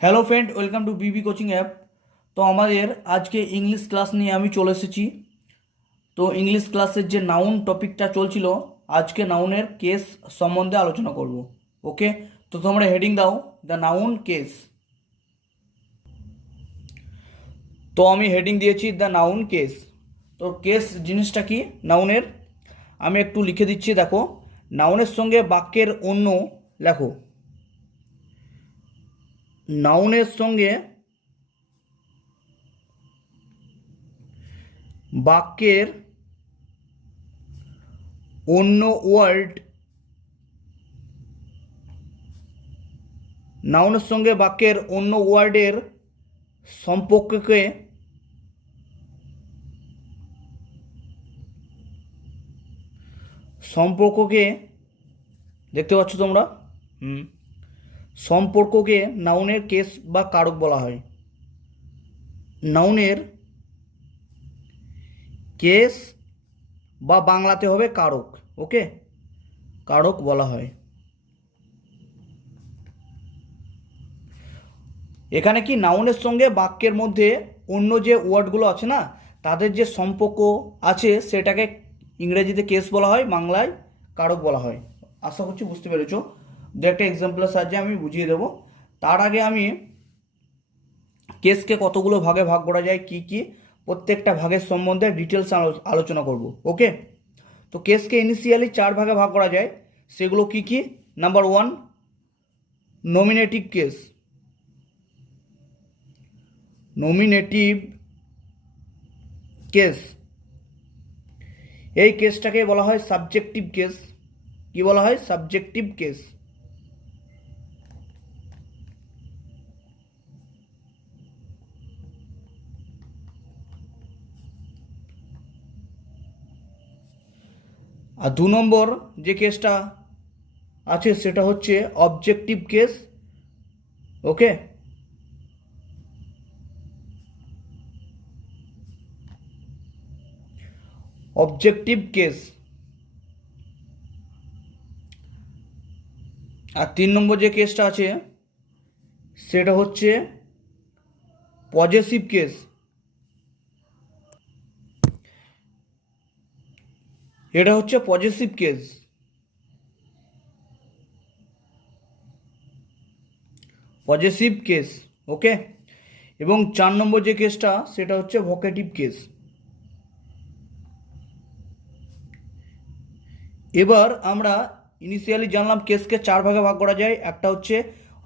Hello friend, welcome to Bibi coaching app. তো আমাদের আজকে ইংলিশ ক্লাস নিয়ে আমি চলে এসেছি। তো ইংলিশ ক্লাসের যে নাউন টপিকটা চলছিল, আজকে নাউনের কেস সম্বন্ধে আলোচনা করব। ওকে, তো তোমরা হেডিং দাও দ্য নাউন কেস। তো আমি হেডিং দিয়েছি দ্য নাউন কেস। তো কেস জিনিসটা কি নাউনের, আমি একটু লিখে দিচ্ছি। দেখো, নাউনের সঙ্গে বাক্যের অন্য লেখো। নাউনের সঙ্গে বাক্যের অন্য ওয়ার্ড, নাউনের সঙ্গে বাক্যের অন্য ওয়ার্ডের সম্পর্ককে সম্পর্ককে দেখতে পাচ্ছ তোমরা। হুম, সম্পর্ককে নাউনের কেস বা কারক বলা হয়। নাউনের কেস বা বাংলাতে হবে কারক। ওকে, কারক বলা হয়। এখানে কি নাউনের সঙ্গে বাক্যের মধ্যে অন্য যে ওয়ার্ডগুলো আছে না, তাদের যে সম্পর্ক আছে সেটাকে ইংরেজিতে কেস বলা হয়, বাংলায় কারক বলা হয়। আশা করছি বুঝতে পেরেছো। দু একটা এক্সাম্পলের সাহায্যে আমি বুঝিয়ে দেবো। তার আগে আমি কেসকে কতগুলো ভাগে ভাগ করা যায়, কি কি প্রত্যেকটা ভাগের সম্বন্ধে ডিটেলস আলোচনা করব। ওকে, তো কেসকে ইনিশিয়ালি চার ভাগে ভাগ করা যায়। সেগুলো কি কি? Number one, nominative case. Nominative case, এই কেসটাকে বলা হয় সাবজেক্টিভ কেস। কি বলা হয়? Subjective case. আর দু নম্বর যে কেসটা আছে সেটা হচ্ছে অবজেক্টিভ কেস। ওকে, অবজেক্টিভ কেস। আর তিন নম্বর যে কেসটা আছে সেটা হচ্ছে পজেসিভ কেস। এটা হচ্ছে possessive case. Possessive case. Okay, এবং চার নম্বর যে কেসটা সেটা হচ্ছে ভোকেটিভ কেস। এবার আমরা ইনিশিয়ালি জানলাম কেসকে চার ভাগে ভাগ করা যায়। একটা হচ্ছে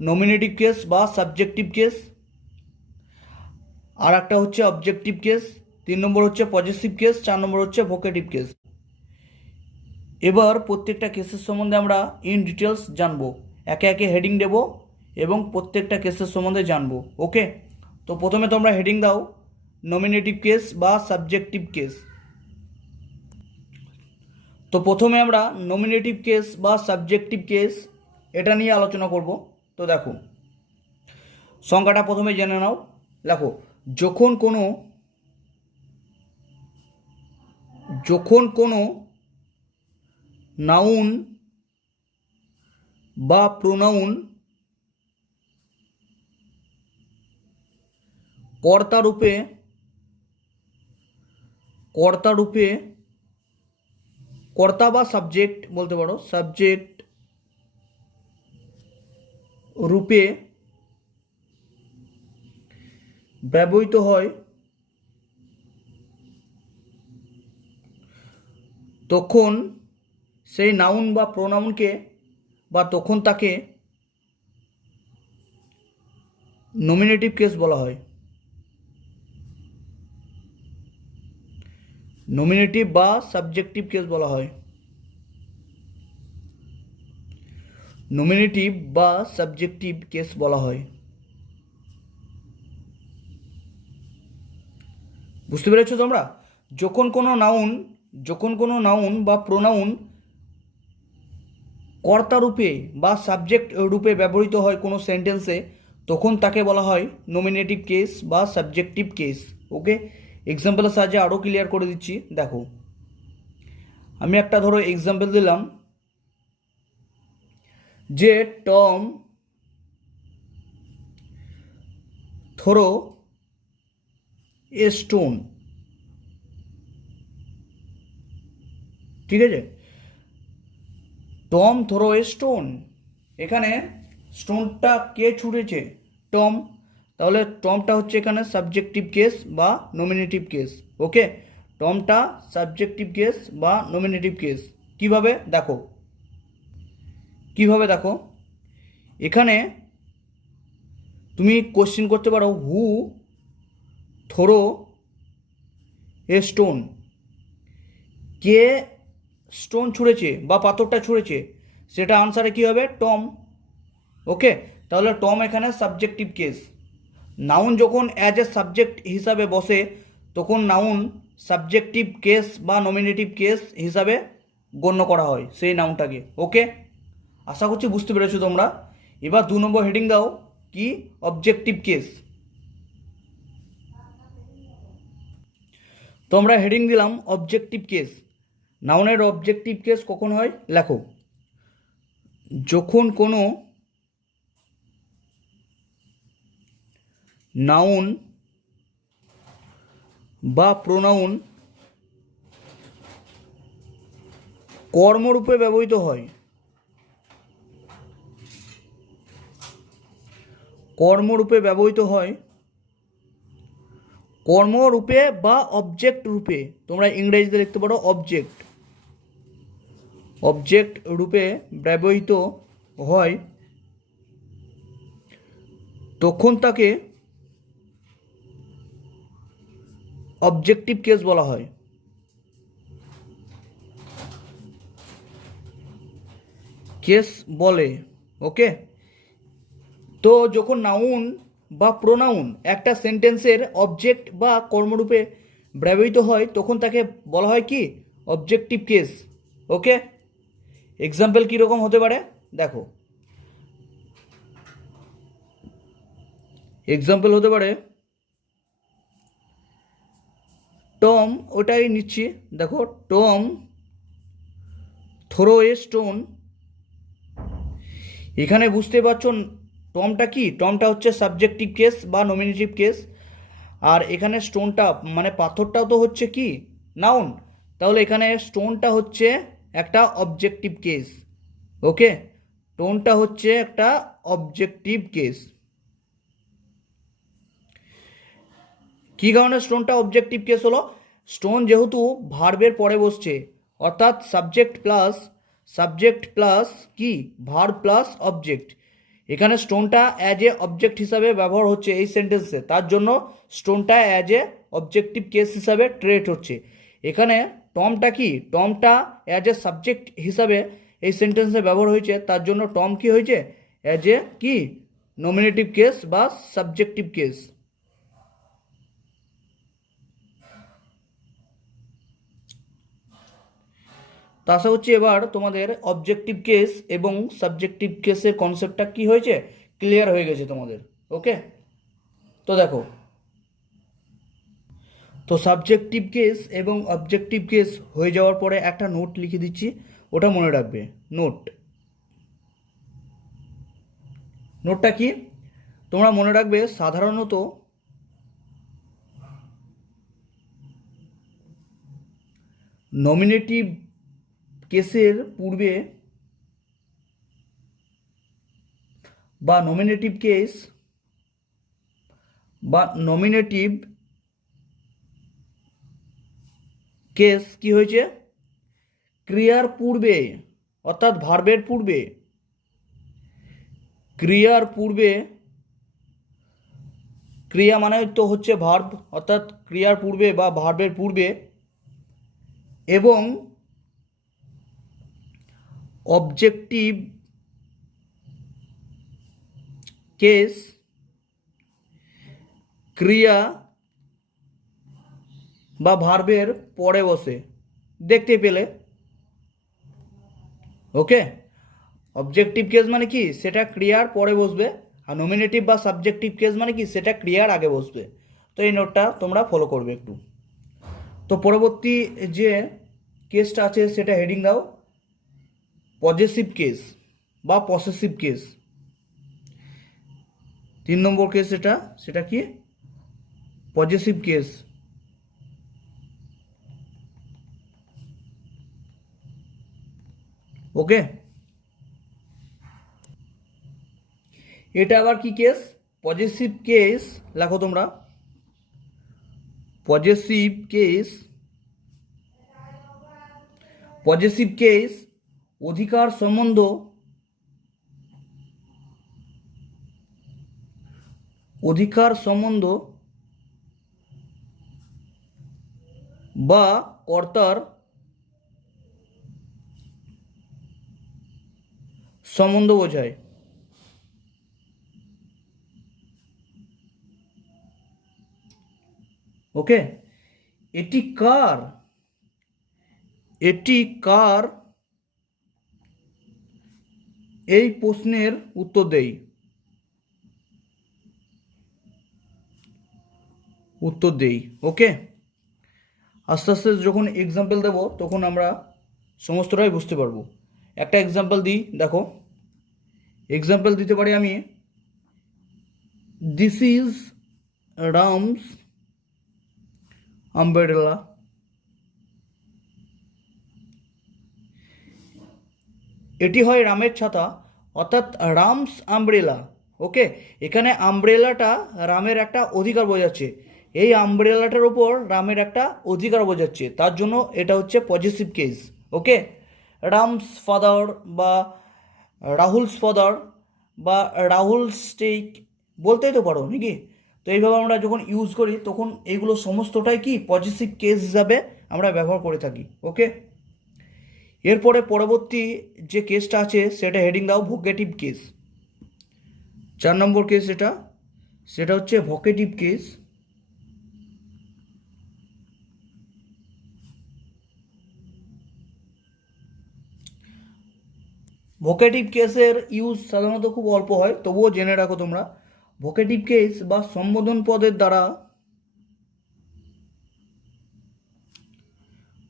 নমিনেটিভ কেস বা সাবজেক্টিভ কেস, আর একটা হচ্ছে অবজেক্টিভ কেস, তিন নম্বর হচ্ছে পজেসিভ কেস, চার নম্বর হচ্ছে ভোকেটিভ কেস। এবার প্রত্যেকটা কেসের সম্বন্ধে আমরা ইন ডিটেলস জানবো, একে একে হেডিং দেব এবং প্রত্যেকটা কেসের সম্বন্ধে জানবো। ওকে, তো প্রথমে তোমরা হেডিং দাও নমিনেটিভ কেস বা সাবজেক্টিভ কেস। তো প্রথমে আমরা নমিনেটিভ কেস বা সাবজেক্টিভ কেস এটা নিয়ে আলোচনা করব। তো দেখো, সংজ্ঞাটা প্রথমে জেনে নাও। দেখো, যখন কোনো যখন কোনো নাউন বা প্রোনাউন কর্তা রূপে কর্তা বা সাবজেক্ট বলতে পারো, সাবজেক্ট রূপে ব্যবহৃত হয়, তখন সেই নাউন বা প্রোনাউনকে বা তখন তাকে নমিনেটিভ কেস বলা হয়। নমিনেটিভ বা সাবজেক্টিভ কেস বলা হয়। নমিনেটিভ বা সাবজেক্টিভ কেস বলা হয়। বুঝতে পেরেছো তোমরা? যখন কোনো নাউন বা প্রোনাউন কর্তা রূপে বা সাবজেক্ট রূপে ব্যবহৃত হয় কোনো সেন্টেন্সে, তখন তাকে বলা হয় নমিনেটিভ কেস বা সাবজেক্টিভ কেস। ওকে, এক্সাম্পলের সাহায্যে আরও ক্লিয়ার করে দিচ্ছি। দেখো, আমি একটা ধরো এক্সাম্পল দিলাম যে টম থ্রো এ স্টোন। ঠিক আছে, টম থ্রো এ স্টোন, এখানে স্টোনটা কে ছুঁড়েছে? টম। তাহলে টমটা হচ্ছে এখানে সাবজেক্টিভ কেস বা নমিনেটিভ কেস। ওকে, টমটা সাবজেক্টিভ কেস বা নমিনেটিভ কেস। কিভাবে দেখো, কিভাবে দেখো, এখানে তুমি কোশ্চেন করতে পারো হু থ্রো এ স্টোন, কে স্টোন ছুঁড়েছে বা পাথরটা ছুঁড়েছে, সেটা আনসারে কী হবে? টম। ওকে, তাহলে টম এখানে সাবজেক্টিভ কেস। নাউন যখন অ্যাজ এ সাবজেক্ট হিসাবে বসে তখন নাউন সাবজেক্টিভ কেস বা নমিনেটিভ কেস হিসাবে গণ্য করা হয় সেই নাউনটাকে। ওকে, আশা করছি বুঝতে পেরেছো তোমরা। এবার 2 নম্বর হেডিং দাও, কি? Objective case. তোমরা হেডিং দিলাম অবজেক্টিভ কেস। নাউনের অবজেক্টিভ কেস কখন হয় লেখো, যখন কোনো নাউন বা প্রোনাউন কর্মরূপে ব্যবহৃত হয়, কর্মরূপে ব্যবহৃত হয়, কর্মরূপে বা অবজেক্ট রূপে, তোমরা ইংরেজিতে লিখতে পারো অবজেক্ট, অবজেক্ট রূপে ব্যবহৃত হয়, তখন তাকে অবজেক্টিভ কেস বলা হয়। কেস বলে। ওকে, তো যখন নাউন বা প্রোনাউন একটা সেন্টেন্সের অবজেক্ট বা কর্মরূপে ব্যবহৃত হয় তখন তাকে বলা হয় কি? Objective case. ওকে, এক্সাম্পল কীরকম হতে পারে দেখো, এক্সাম্পল হতে পারে টম, ওটাই নিচ্ছি, দেখো টম থ্রো এ স্টোন। এখানে বুঝতে পারছো টমটা কি? টমটা হচ্ছে সাবজেক্টিভ কেস বা নমিনেটিভ কেস, আর এখানে স্টোনটা মানে পাথরটাও তো হচ্ছে কি? নাউন। তাহলে এখানে স্টোনটা হচ্ছে একটা অবজেক্টিভ কেস। ওকে, টোনটা হচ্ছে একটা অবজেক্টিভ কেস। কী কারণে স্টোনটা অবজেক্টিভ কেস হলো? স্টোন যেহেতু ভার্বের পরে বসছে, অর্থাৎ সাবজেক্ট প্লাস কি? Verb plus object. এখানে স্টোনটা অ্যাজ এ অবজেক্ট হিসাবে ব্যবহার হচ্ছে এই সেন্টেন্সে, তার জন্য স্টোনটা অ্যাজ এ অবজেক্টিভ কেস হিসাবে ট্রিট হচ্ছে। এখানে টমটা কি? টমটা অ্যাজ এ সাবজেক্ট হিসাবে এই সেন্টেন্সে ব্যবহার হয়েছে, তার জন্য টম কি হয়েছে? অ্যাজ এ কি? নমিনেটিভ কেস বা সাবজেক্টিভ কেস। তো আশা করছি এবার তোমাদের অবজেক্টিভ কেস এবং সাবজেক্টিভ কেসের কনসেপ্টটা কি হয়েছে, ক্লিয়ার হয়ে গেছে তোমাদের। ওকে, তো দেখো, তো সাবজেক্টিভ কেস এবং অবজেক্টিভ কেস হয়ে যাওয়ার পরে একটা নোট লিখে দিচ্ছি, ওটা মনে রাখবে। নোটটা কি? তোমরা মনে রাখবে সাধারণত নমিনেটিভ কেসের পূর্বে বা নমিনেটিভ কেস বা নমিনেটিভ কেস কি হয়েছে? ক্রিয়ার পূর্বে, অর্থাৎ ভার্বের পূর্বে, ক্রিয়ার পূর্বে, ক্রিয়া মানে তো হচ্ছে ভার্ব, অর্থাৎ ক্রিয়ার পূর্বে বা ভার্বের পূর্বে, এবং অবজেক্টিভ কেস ক্রিয়া বা ভার্বের পরে বসে, দেখতে পেলে। ওকে, অবজেক্টিভ কেস মানে কি? সেটা ক্রিয়ার পরে বসবে, আর নমিনেটিভ বা সাবজেক্টিভ কেস মানে কি? সেটা ক্রিয়ার আগে বসবে। তো এই নোটটা তোমরা ফলো করবে একটু। তো পরবর্তী যে কেসটা আছে সেটা হেডিং দাও পজেসিভ কেস বা পসেসিভ কেস। 3 নম্বর কেস সেটা কি পজেসিভ কেস। ওকে, এটা আবার কি কেস? পজেসিভ কেস লেখো তোমরা। পজেসিভ কেস অধিকার সম্বন্ধ বা কর্তার সম্বন্ধ বোঝায়। ওকে, এটি কার এই প্রশ্নের উত্তর দেই। ওকে, আস্তে আস্তে যখন এক্সাম্পল দেব তখন আমরা সমস্তটাই বুঝতে পারবো। একটা এক্সাম্পল দিই, দেখো এক্সাম্পল দিতে পারি আমি, দিস ইজ রামস আমব্রেলা। এটি হয় রামের ছাতা, অর্থাৎ রামস আমব্রেলা। ওকে, এখানে আমব্রেলাটা রামের একটা অধিকার বোঝাচ্ছে, এই আমব্রেলাটার ওপর রামের একটা অধিকার বোঝাচ্ছে, তার জন্য এটা হচ্ছে পজিটিভ কেস। ওকে, রামস ফাদার বা রাহুলস ফাদার বা রাহুলস টেক বলতেই তো পারো নাকি। তো এইভাবে আমরা যখন ইউজ করি তখন এইগুলো সমস্তটাই কি পজিটিভ কেস হিসাবে আমরা ব্যবহার করে থাকি। ওকে, এরপরে পরবর্তী যে কেসটা আছে সেটা হেডিং দাও ভোকেটিভ কেস। 4 নম্বর কেস সেটা হচ্ছে ভোকেটিভ কেস। ভোকেটিভ কেসের ইউজ সাধারণত খুব অল্প হয়, তবুও জেনে রাখো তোমরা। ভোকেটিভ কেস বা সম্বোধন পদের দ্বারা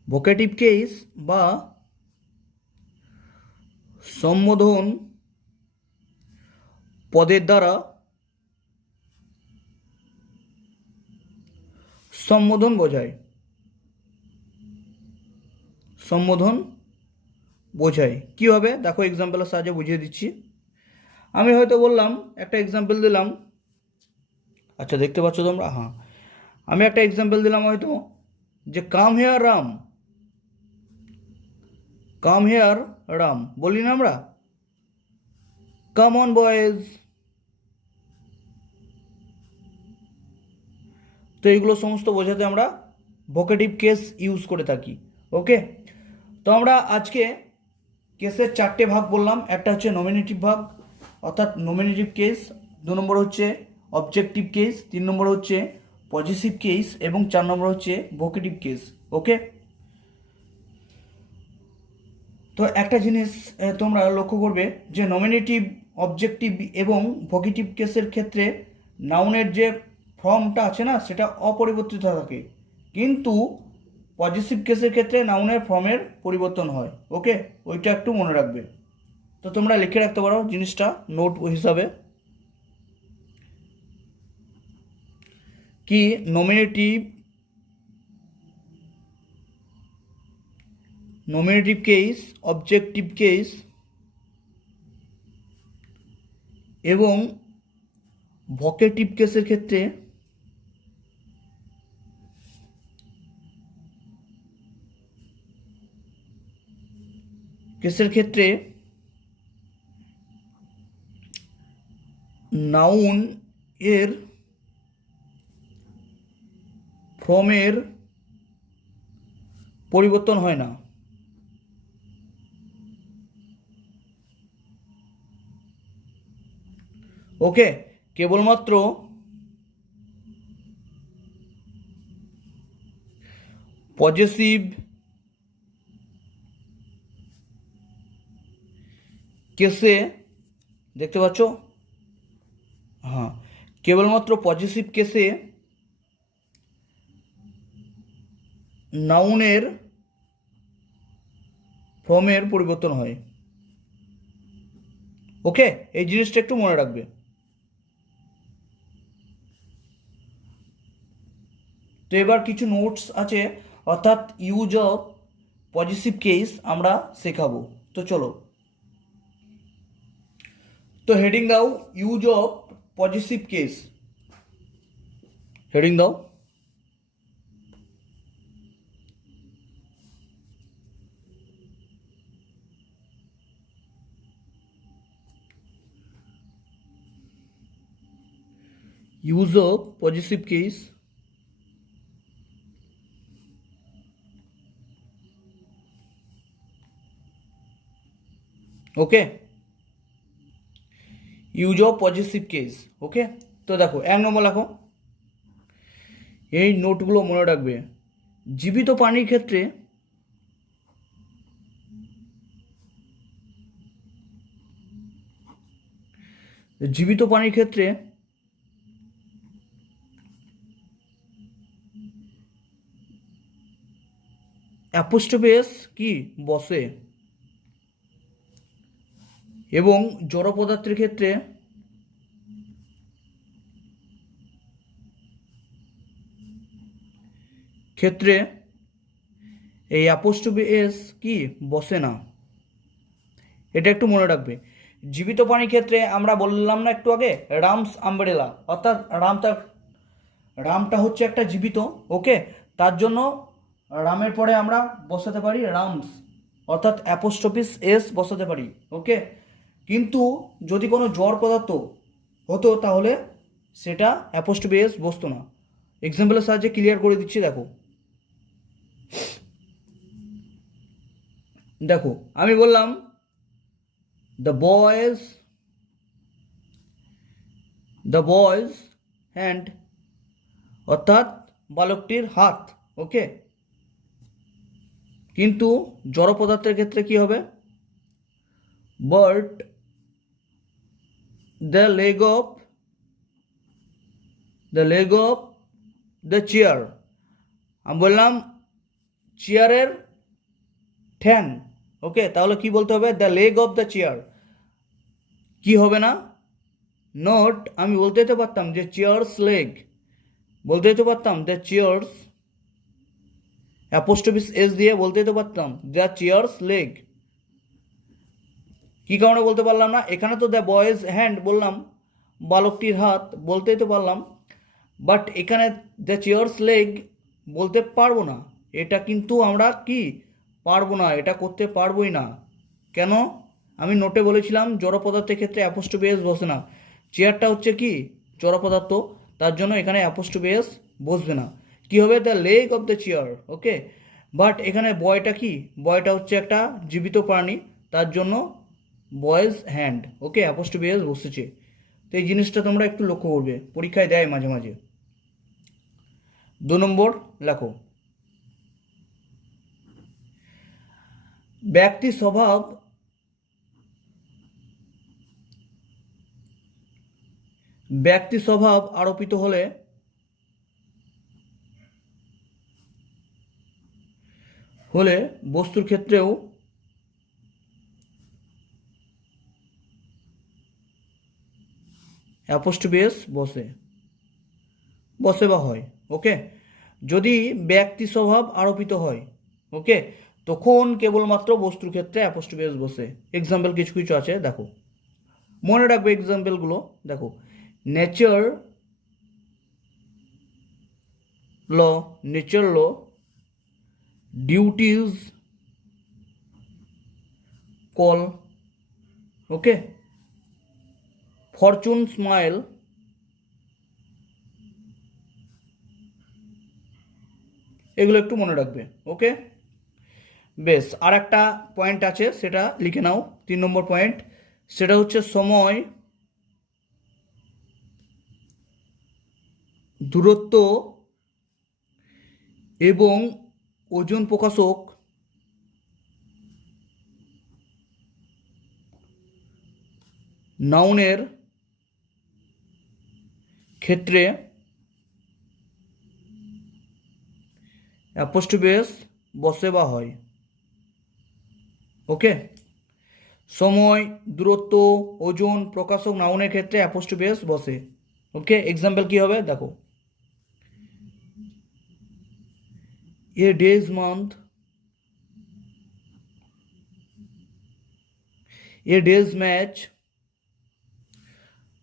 ভোকেটিভ কেস বা সম্বোধন পদের দ্বারা সম্বোধন বোঝায়। কীভাবে দেখো এক্সাম্পলের সাহায্যে বুঝিয়ে দিচ্ছি। আমি হয়তো বললাম, একটা এক্সাম্পল দিলাম, আচ্ছা দেখতে পাচ্ছ তোমরা, হ্যাঁ আমি একটা এক্সাম্পল দিলাম হয়তো যে কাম হেয়ার রাম বলি না আমরা, কাম অন বয়েজ। তো এইগুলো সমস্ত বোঝাতে আমরা ভোকেটিভ কেস ইউজ করে থাকি। ওকে, তো আমরা আজকে কেসের 4টে ভাগ বললাম। একটা হচ্ছে নমিনেটিভ ভাগ অর্থাৎ নমিনেটিভ কেস, 2 নম্বর হচ্ছে অবজেক্টিভ কেস, 3 নম্বর হচ্ছে পজিটিভ কেস এবং 4 নম্বর হচ্ছে ভোকেটিভ কেস। ওকে, তো একটা জিনিস তোমরা লক্ষ্য করবে যে নমিনেটিভ, অবজেক্টিভ এবং ভোকেটিভ কেসের ক্ষেত্রে নাউনের যে ফর্মটা আছে না সেটা অপরিবর্তিত থাকে, কিন্তু পজিটিভ কেসের ক্ষেত্রে নাউনের ফর্মের পরিবর্তন হয়। ওকে, ওইটা একটু মনে রাখবে। তো তোমরা লিখে রাখতে পারো জিনিসটা নোট হিসাবে, কি নমিনেটিভ কেস, অবজেক্টিভ কেস এবং ভোকেটিভ কেসের ক্ষেত্রে নাউন এর ফর্মের পরিবর্তন হয় না। ওকে, কেবলমাত্র পজেসিভ কেসে দেখতে পাচ্ছ, হ্যাঁ কেবলমাত্র পজিটিভ কেসে নাউনের ফর্মের পরিবর্তন হয়। ওকে, এই জিনিসটা একটু মনে রাখবে। তো এবার কিছু নোটস আছে, অর্থাৎ ইউজ অফ পজিটিভ কেস আমরা শেখাবো। তো চলো, তো হেডিং দাও use of positive case, heading দাও। Use of positive case. Okay, use of positive case. Okay, তো দেখো 1 নম্বর লেখো, এই নোটগুলো মনে রাখবে। জীবিত প্রাণীর ক্ষেত্রে জীবিত প্রাণীর ক্ষেত্রে অ্যাপোস্ট্রফি এস কি বসে, এবং জড় পদার্থের ক্ষেত্রে ক্ষেত্রে এই অ্যাপোস্ট্রফি এস কি বসে না। এটা একটু মনে রাখবে। জীবিত প্রাণীর ক্ষেত্রে আমরা বললাম না একটু আগে, রামস আমব্রেলা, অর্থাৎ রামটা হচ্ছে একটা জীবিত। ওকে, তার জন্য রামের পরে আমরা বসাতে পারি রামস, অর্থাৎ অ্যাপোস্ট্রফিস এস বসাতে পারি। ওকে, কিন্তু যদি কোনো জড় পদার্থ হতো তাহলে সেটা অ্যাপোস্ট্রফি এস বসতো না। এক্সাম্পলের সাহায্যে ক্লিয়ার করে দিচ্ছি। দেখো দেখো আমি বললাম দ্য বয়েজ হ্যান্ড, অর্থাৎ বালকটির হাত। ওকে, কিন্তু জড় পদার্থের ক্ষেত্রে কি হবে, but the leg of the chair. আমি বললাম চেয়ারের ঠ্যাং। ওকে, তাহলে কি বলতে হবে, the leg of the chair. কি হবে না, নট, আমি বলতে তো পারতাম যে চেয়ার্স লেগ, বলতে তো পারতাম দ্য চেয়ার্স, অ্যাপোস্ট্রফিস এস দিয়ে বলতে তো পারতাম দ্য চেয়ার্স লেগ। কি কারণে বলতে পারলাম না, এখানে তো দ্য বয়েজ হ্যান্ড বললাম, বালকটির হাত বলতেই তো পারলাম, বাট এখানে দ্য চেয়ার্স লেগ বলতে পারবো না। এটা কিন্তু আমরা কি পারবো না, এটা করতে পারবোই না। কেন, আমি নোটে বলেছিলাম জড় পদার্থের ক্ষেত্রে অ্যাপোস্ট্রফি এস বসে না। চেয়ারটা হচ্ছে কি জড় পদার্থ, তার জন্য এখানে অ্যাপোস্ট্রফি এস বসবে না। কি হবে, the leg of the chair. Okay, but এখানে বয়টা কি, বয়টা হচ্ছে একটা জীবিত প্রাণী, তার জন্য বয়েজ হ্যান্ড। ওকে, অ্যাপোস্ট্রফি এস বসেছে। তো এই জিনিসটা তোমরা একটু লক্ষ্য করবে, পরীক্ষায় দেয় মাঝে মাঝে। 2 নম্বর লেখো, ব্যক্তি স্বভাব আরোপিত হলে বস্তুর ক্ষেত্রেও অ্যাপোস্ট্রফি এস বসে বা হয়। ওকে, যদি ব্যক্তি স্বভাব আরোপিত হয়, ওকে, তখন কেবলমাত্র বস্তুর ক্ষেত্রে অ্যাপোস্ট্রফি এস বসে। এক্সাম্পল কিছু কিছু আছে, দেখো মনে রাখবে এক্সাম্পলগুলো। দেখো, নেচার ল, ডিউটিজ কল। ওকে, ফরচুন স্মাইল, এগুলো একটু মনে রাখবে। ওকে, বেশ, আর একটা পয়েন্ট আছে সেটা লিখে নাও, 3 নম্বর পয়েন্ট, সেটা হচ্ছে সময়, দূরত্ব এবং ওজন প্রকাশক নাউনের ক্ষেত্রে অ্যাপোস্ট্রফি এস বসে বা হয়। ওকে, সময়, দূরত্ব, ওজন প্রকাশক নাউনের ক্ষেত্রে অ্যাপোস্ট্রফি এস বসে। ওকে, এক্সাম্পল কি হবে দেখো, এ ডেজ মান্থ, এ ডেজ ম্যাচ,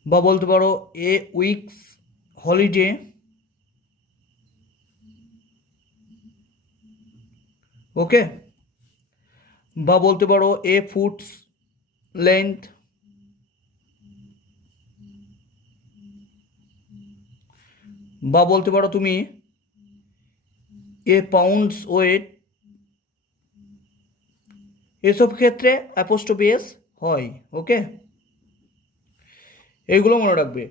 বা বলতে পারো এ উইকস হলিডে, ওকে, বা বলতে পারো এ ফুটস লেন্থ, বা বলতে পারো তুমি এ পাউন্ডস ওয়েট। এসব ক্ষেত্রে অ্যাপোস্ট্রফি এস হয়, ওকে। এইগুলো মনে রাখবে।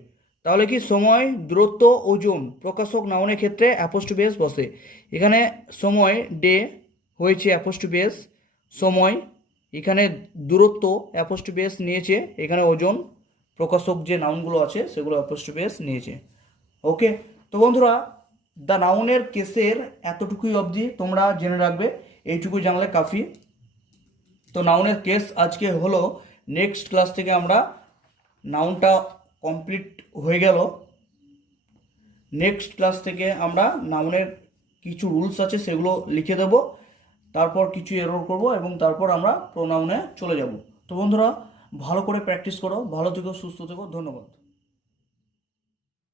তাহলে কি সময়, দূরত্ব, ওজন প্রকাশক নাউনের ক্ষেত্রে অ্যাপোস্ট্রফি এস বসে। এখানে সময় ডে হয়েছে অ্যাপোস্ট্রফি এস সময়, এখানে দূরত্ব অ্যাপোস্ট্রফি এস নিয়েছে, এখানে ওজন প্রকাশক যে নাউনগুলো আছে সেগুলো অ্যাপোস্ট্রফি এস নিয়েছে, ওকে। তো বন্ধুরা, দ্য নাউনের কেসের এতটুকুই অবধি তোমরা জেনে রাখবে, এইটুকু জানলে কাফি। তো নাউনের কেস আজকে হলো, নেক্সট ক্লাস থেকে আমরা নাউনটা কমপ্লিট হয়ে গেল। নেক্সট ক্লাস থেকে আমরা নাউনের কিছু রুলস আছে সেগুলো লিখে দেব, তারপর কিছু এরর করব এবং তারপর আমরা প্রোনাউনে চলে যাব। তো বন্ধুরা, ভালো করে প্র্যাকটিস করো, ভালো থেকো, সুস্থ থেকো, ধন্যবাদ।